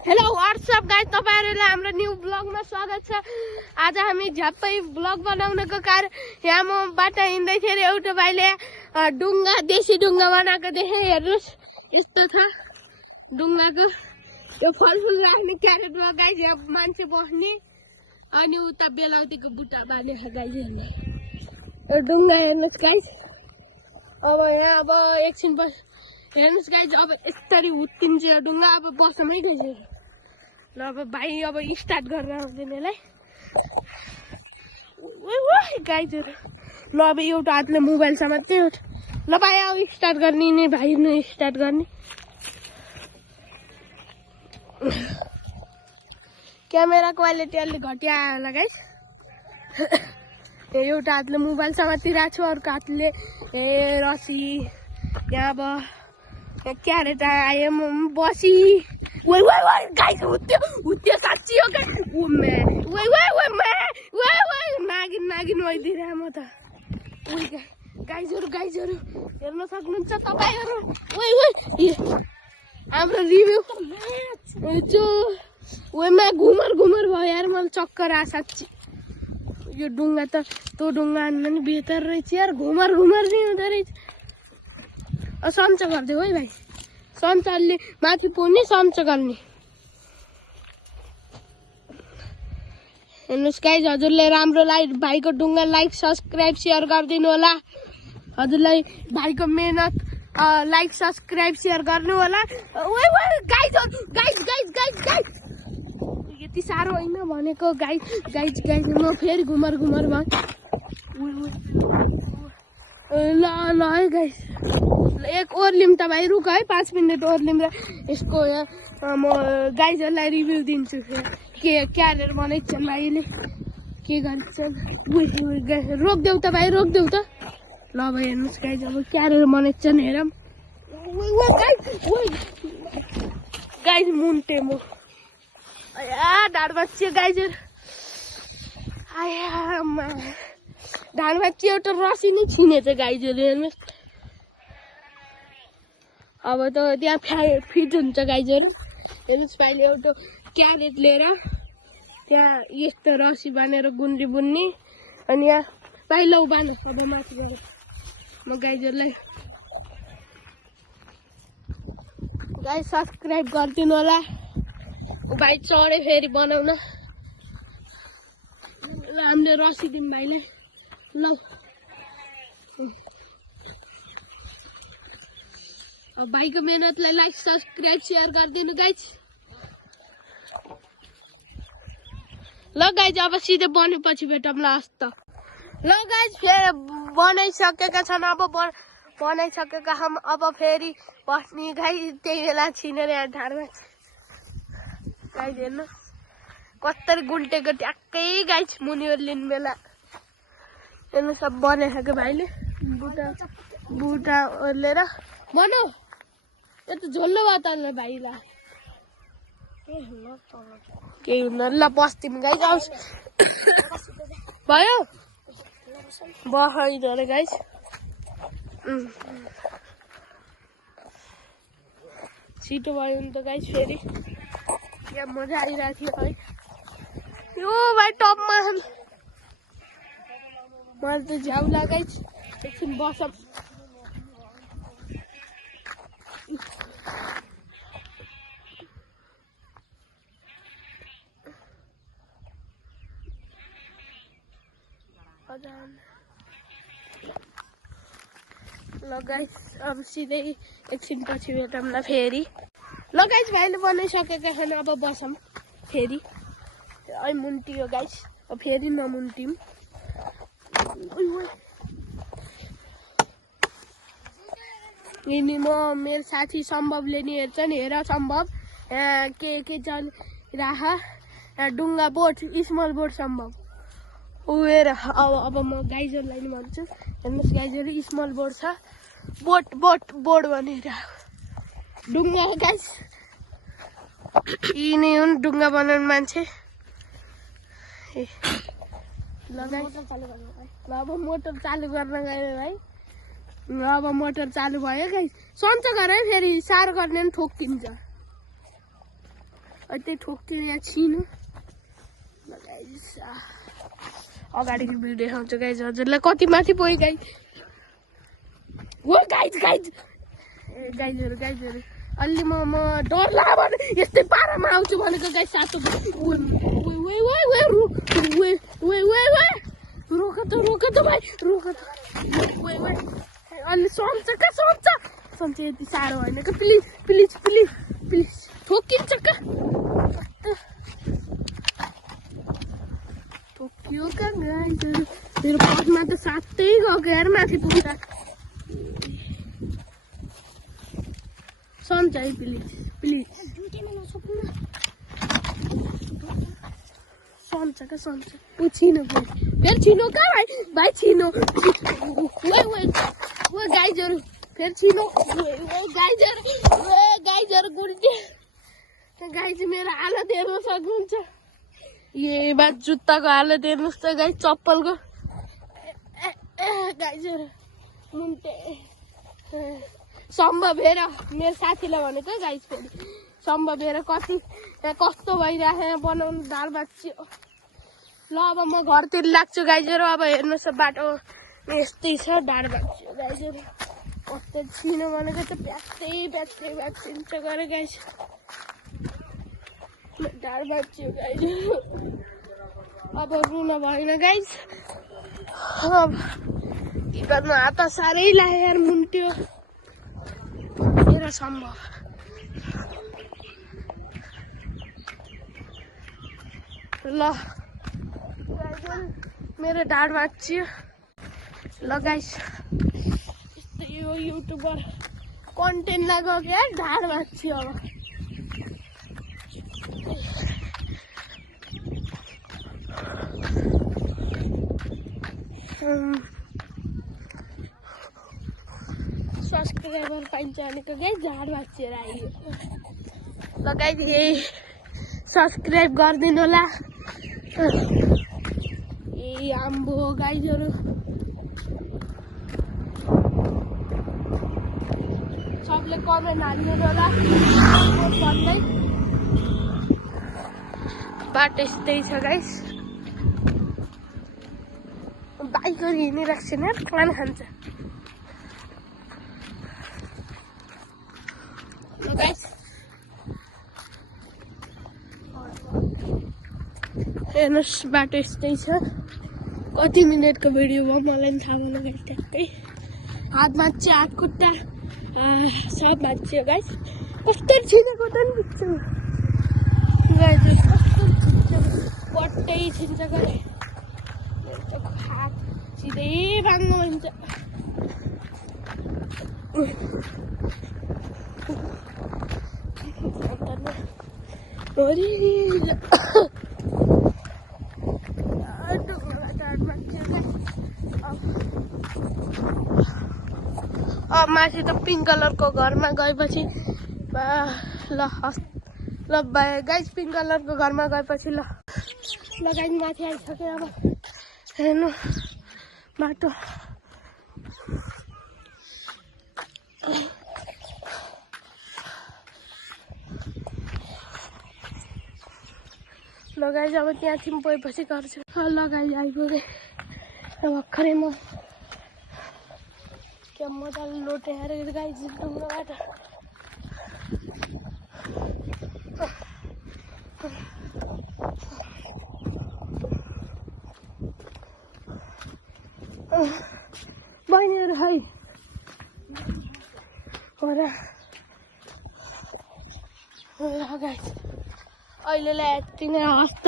Hello what's up guys, तपाईहरुलाई हाम्रो new ब्लगमा स्वागत छ। आज हामी झ्याप्पै ब्लग बनाउनको कारण यहाँ म बाटा हिँड्दै थिएँ। एउटा भाइले डुङ्गा देशी डुङ्गा बनाएको देखेँ। हेर्नुस्, यस्तो छ डुङ्गाको। यो फलफुल राख्ने क्यारेटमा गाइस यहाँ मान्छे बस्ने, अनि उता बेलाउतीको बुट्टा बाँधे छ गाइस। यो डुङ्गा हेर्नुस् गाइस। अब यहाँ अब एकछिन हेर्नुस् गाइस, अब यसरी हुत्तिन्छ यो डुङ्गा। अब बसमै गइसक्यो। ल अब भाइ अब स्टार्ट गरेर आउँदैन यसलाई गाइजहरू। ल अब एउटा हातले मोबाइल समात्ने। ल भाइ अब स्टार्ट गर्ने नि, भाइ नै स्टार्ट गर्ने। क्यामेरा क्वालिटी अलिक घटिया आयो होला गाइस। एउटा हातले मोबाइल समातिरहेको छु, अर्को हातले रसी। यहाँ अब क्यारेट आयो बसी। वै वै वै गाइस, हुत्यो साँच्ची हो गाइस। वै वै वै वै वै नागिन नागिन भइदिएर म त। गाइजहरू हेर्न सक्नुहुन्छ तपाईहरु। वै वै हाम्रो रिभ्यू जो वैमा घुमर भयो यार। मलाई चक्कर आ साँच्ची। यो डुङ्गा त त्यो डुङ्गा हान्न नि बेहतर रहेछ यार। घुमर नि हुँदो रहेछ। सन्च गरिदेऊ है भाइ। सन्चले माथि पुग्ने, सन्च गर्ने। हेर्नुहोस् गाइस, हजुरले राम्रो भाइको डुङ्गा लाइक सब्सक्राइब सेयर गरिदिनु होला। हजुरलाई भाइको मेहनत लाइक सब्सक्राइब सेयर गर्नु होला। गाइस यति साह्रो होइन भनेको गाइस। म फेरि घुमर भयो। ल है गाइस, एक ओर्लिम त भाइ रुक है, 5 मिनट ओर्लिम र यसको म गाइजहरूलाई रिभ्यू दिन्छु। के क्यारेट बनाइछन् भाइले, के गर्छन्। रोकिदेऊ त भाइ, रोकिदेऊ त। ल भाइ हेर्नुहोस् गाइज, अब क्यारेट बनाइछन् हेरौँ। गाइज मुन्टे म ढाड भाँचियो गाइजहरू। ढाड भाँचियो, एउटा रसी नै छिनेछ गाइजहरू। हेर्नुहोस्, अब त त्यहाँ फिट हुन्छ गाइजहरू। हेर्नुहोस् भाइले एउटा क्यारेट लिएर त्यहाँ यस्तो रसी बानेर गुन्द्री बुन्ने, अनि यहाँ भाइ लौ बानु। अब माथि गएर म गाइजहरूलाई गाइस सब्सक्राइब गरिदिनु होला। भाइ चढे फेरि बनाउन। ल हामीले रसी दिउँ भाइलाई। ल भाइको मेहनतलाई लाइक सब्सक्राइब सेयर गरिदिनु गाइज। ल गाइज अब सिधै बनेपछि भेटौँ ल हस्त। ल गाइज फेरि बनाइसकेका छन्। अब बनाइसकेका हम अब फेरि बस्ने गाइज। त्यही बेला छिनेर यहाँ ढाडमा गाइज हेर्नु कसरी गुल्टेको ट्याक्कै गाइज। मुनि ओर्लिने बेला हेर्नु सब बनाइसक्यो भाइले। बुटा ओर्लेर बनाऊ। यो त झोल्लो भयो त भाइलाई। केही हुँदैन। ल बस्दिउँ गाइज। आउँछ भयो बस्दैन गाइज। छिटो भयो नि त गाइज। फेरि यहाँ मजा आइरहेको थियो है। यो भाइ टपमा मलाई त झ्याउला गाइज। एकछिन बसौँ। ल गाइस अब सिधै एकछिन पछि भेटौँ न फेरि। ल गाइस भाइले बनाइसकेका छन्। अब बसौँ फेरि। अहिले मुन्टियो गाइस, अब फेरि नमुन्टियौँ। यिनी म मेरो साथी सम्भवले नि हेर्छ नि। हेर सम्भव के चलिरह डुङ्गा बोट, स्मल बोट सम्भव। हेर अब म गाइजहरूलाई नि भन्छु। हेर्नुहोस् गाइजहरू, स्मल बोट छ, बोट भनेर डुङ्गा गाइस। यी नै हुन् डुङ्गा बनाउने मान्छे। ल अब मोटर चालु गर्न गयो भाइ। अब मोटर चालु भयो गाइस। सन्च गर है, फेरि साह्रो गर्ने पनि ठोक्किन्छ। त्यही ठोक्थ्यो यहाँ छिनो अगाडिको भिडियो देखाउँछु गाइज हजुरलाई कति माथि पुग्यो गाइज हो गाइज गाइजहरू अलि म डर लाग्यो भने यस्तै पारामा आउँछु भनेको गाइज सातो रोक त भाइ रोक त अलि सम्झ यति साह्रो होइन कि प्लिज ठोकिन्छ का ठोकियो का गाइजहरू मेरो पदमा त सातै गएको यार माथि पुग्दा सम्झ है प्लिज सम्झ छिनो फेरि छिनो कहाँ भाइ छिनो गाइजहरू फेरि छिनो गाइजहरू गुल्टे गाइज मेरो हालत हेर्न सक्नुहुन्छ ए बा जुत्ताको हालत हेर्नुहोस् त गाइज चप्पलको गाइजहरू मुन्टे सम्भव हेर मेरो साथीलाई भनेको गाइज फेरि सम्भव हेर कति कस्तो भइरहेको यहाँ बनाउनु दाल भात छियो ल अब म घरतिर लाग्छु गाइजहरू अब हेर्नुहोस् बाटो यस्तै छ दाल भात छियो गाइजहरू कस्तो छिनो भनेको त प्याच्छ गरे गाइज दाल भात छियो गाइजहरू अब रुन भएन गाइज के गर्नु हात साह्रै लाग्यो यार मुन्ट्यो मेरो सम्भव ल मेरो ढाड भाँच्यो ल गाइस यस्तो यो युट्युबर कन्टेन्ट लगाएको क्या ढाड भाँच्यो अब सब्सक्राइबर पाइन्छ भनेको गाइस ढाड भाँचिएर आइयो ल गाइस यही सब्सक्राइब गरिदिनु होला ए आम्बो गाइजहरू सबले कमेन्ट हाल्नु होला भन्दै बाटो यस्तै छ गाइस बाइकहरू हिँडिरहेको छैन खाना खान्छ गाइस हेर्नुहोस् बाटो यस्तै छ कति मिनटको भिडियो भयो मलाई पनि थाहा भएन गाइस ट्याक्कै हात भाँच्यो हात खुट्टा सब भाँच्यो गाइस कस्तो छिनेको त नि बित्छु गाइस कस्तो छिन्छ बट्टै छिन्छ गरे हात सिधै भाङ्नु हुन्छ अब माथि त पिङ्क कलरको घरमा गएपछि ल गाइस पिङ्क कलरको घरमा गएपछि ल गाइस माथि आइसक्यो अब हेर्नु बाटो ल गाइस अब त्यहाँदेखि गएपछि गर्छु ल गाइस आइपुगेँ भर्खरै म क्या मजाले लोटेर गाइस डुङ्गाबाट बहिनीहरू है हो र गाइस अहिलेलाई यति नै हस्